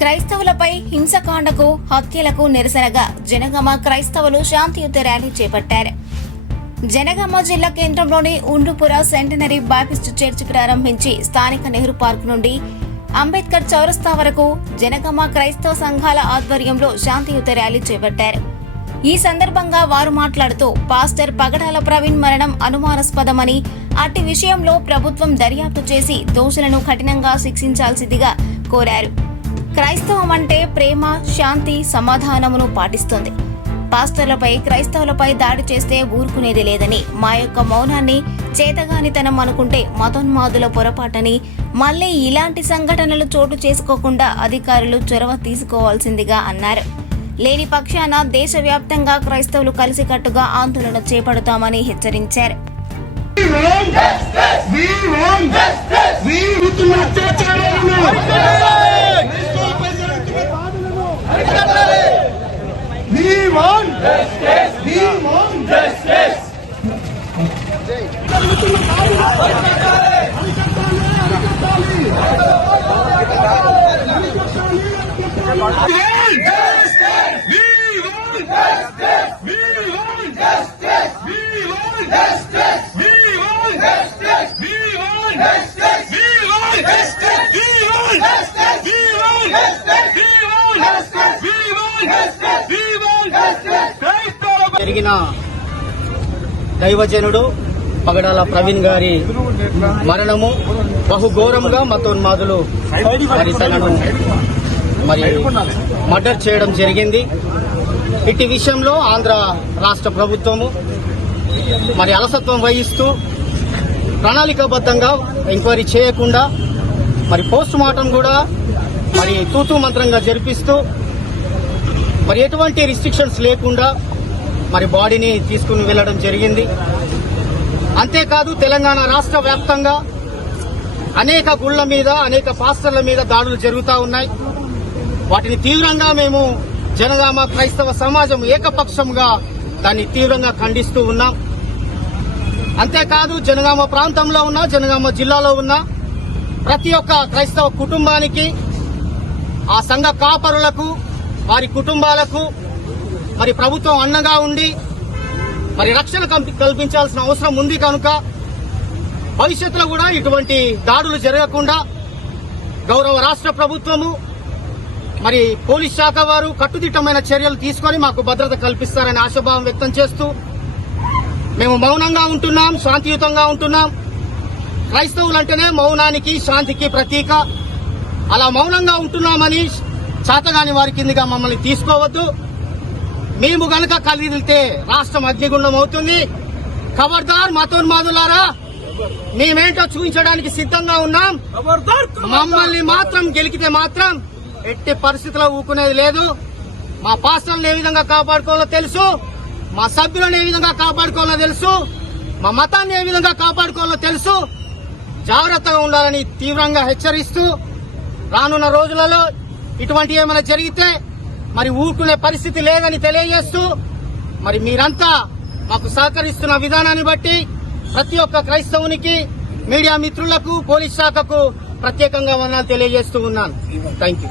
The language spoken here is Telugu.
క్రైస్తవులపై హింసకాండకు హత్యలకు నిరసనగా జనగామ క్రైస్తవులు శాంతియుత ర్యాలీ చేపట్టారు. జనగామ జిల్లా కేంద్రంలోని ఉండుపుర సెంటనరీ బాప్టిస్ట్ చర్చ్ ప్రారంభించి స్థానిక నెహ్రూ పార్క్ నుండి అంబేద్కర్ చౌరస్తా వరకు జనగామ క్రైస్తవ సంఘాల ఆధ్వర్యంలో శాంతియుత ర్యాలీ చేపట్టారు. ఈ సందర్భంగా వారు మాట్లాడుతూ పాస్టర్ పగడాల ప్రవీణ్ మరణం అనుమానాస్పదమని అట్టి విషయంలో ప్రభుత్వం దర్యాప్తు చేసి దోషులను కఠినంగా శిక్షించాల్సిందిగా కోరారు. క్రైస్తవం అంటే ప్రేమ శాంతి సమాధానమును పాటిస్తుంది పాస్టర్లపై క్రైస్తవులపై దాడి చేస్తే ఊరుకునేది లేదని మా యొక్క మౌనాన్ని చేతగానితనం అనుకుంటే మతోన్మాదుల పొరపాటని మళ్ళీ ఇలాంటి సంఘటనలు చోటు చేసుకోకుండా అధికారులు చొరవ తీసుకోవాల్సిందిగా అన్నారు లేని పక్షాన దేశవ్యాప్తంగా క్రైస్తవులు కలిసికట్టుగా ఆందోళన చేపడతామని హెచ్చరించారు We want justice. We want justice. We అత్యాచారాలను We Hashtag! జరిగిన దైవజనుడు పగడాల ప్రవీణ్ గారి మరణము బహుఘోరంగా మతోన్మాదులు మరి తనను మరి మర్డర్ చేయడం జరిగింది. ఇట్టి విషయంలో ఆంధ్ర రాష్ట్ర ప్రభుత్వము మరి అలసత్వం వహిస్తూ ప్రణాళికాబద్ధంగా ఎంక్వైరీ చేయకుండా మరి పోస్ట్ మార్టం కూడా మరి తూతూ మంత్రంగా జరిపిస్తూ మరి ఎటువంటి రిస్ట్రిక్షన్స్ లేకుండా మరి బాడీని తీసుకుని వెళ్ళడం జరిగింది. అంతేకాదు తెలంగాణ రాష్ట్ర వ్యాప్తంగా అనేక గుళ్ళ మీద అనేక పాస్టర్ల మీద దాడులు జరుగుతూ ఉన్నాయి. వాటిని తీవ్రంగా మేము జనగామ క్రైస్తవ సమాజం ఏకపక్షంగా దాన్ని తీవ్రంగా ఖండిస్తూ ఉన్నాం. అంతేకాదు జనగామ ప్రాంతంలో ఉన్న జనగామ జిల్లాలో ఉన్న ప్రతి ఒక్క క్రైస్తవ కుటుంబానికి ఆ సంఘ కాపరులకు వారి కుటుంబాలకు మరి ప్రభుత్వం అండగా ఉండి మరి రక్షణ కల్పించాల్సిన అవసరం ఉంది కనుక భవిష్యత్తులో కూడా ఇటువంటి దాడులు జరగకుండా గౌరవ రాష్ట్ర ప్రభుత్వము మరి పోలీస్ శాఖ వారు కట్టుదిట్టమైన చర్యలు తీసుకొని మాకు భద్రత కల్పిస్తారని ఆశాభావం వ్యక్తం చేస్తూ మేము మౌనంగా ఉంటున్నాం శాంతియుతంగా ఉంటున్నాం. క్రైస్తవులంటేనే మౌనానికి శాంతికి ప్రతీక. అలా మౌనంగా ఉంటున్నామని చేతగాని వారి కిందిగా మమ్మల్ని తీసుకోవద్దు. మేము గనక కలిగితే రాష్ట్రం అగ్నిగుండం అవుతుంది. ఖబర్దార్ మతోన్మాదులారా మేమేంటో చూపించడానికి సిద్ధంగా ఉన్నాం. మమ్మల్ని మాత్రం గెలికితే మాత్రం ఎట్టి పరిస్థితిలో ఊకునేది లేదు. మా పాస్టర్లను ఏ విధంగా కాపాడుకోవాలో తెలుసు. మా సభ్యులను ఏ విధంగా కాపాడుకోవాలో తెలుసు. మా మతాన్ని ఏ విధంగా కాపాడుకోవాలో తెలుసు. జాగ్రత్తగా ఉండాలని తీవ్రంగా హెచ్చరిస్తూ రానున్న రోజులలో ఇటువంటి ఏమైనా జరిగితే మరి ఊరుకునే పరిస్థితి లేదని తెలియజేస్తూ మరి మీరంతా మాకు సహకరిస్తున్న విధానాన్ని బట్టి ప్రతి ఒక్క క్రైస్తవునికి మీడియా మిత్రులకు పోలీస్ శాఖకు ప్రత్యేకంగా వందనాలు తెలియజేస్తూ ఉన్నాను. Thank you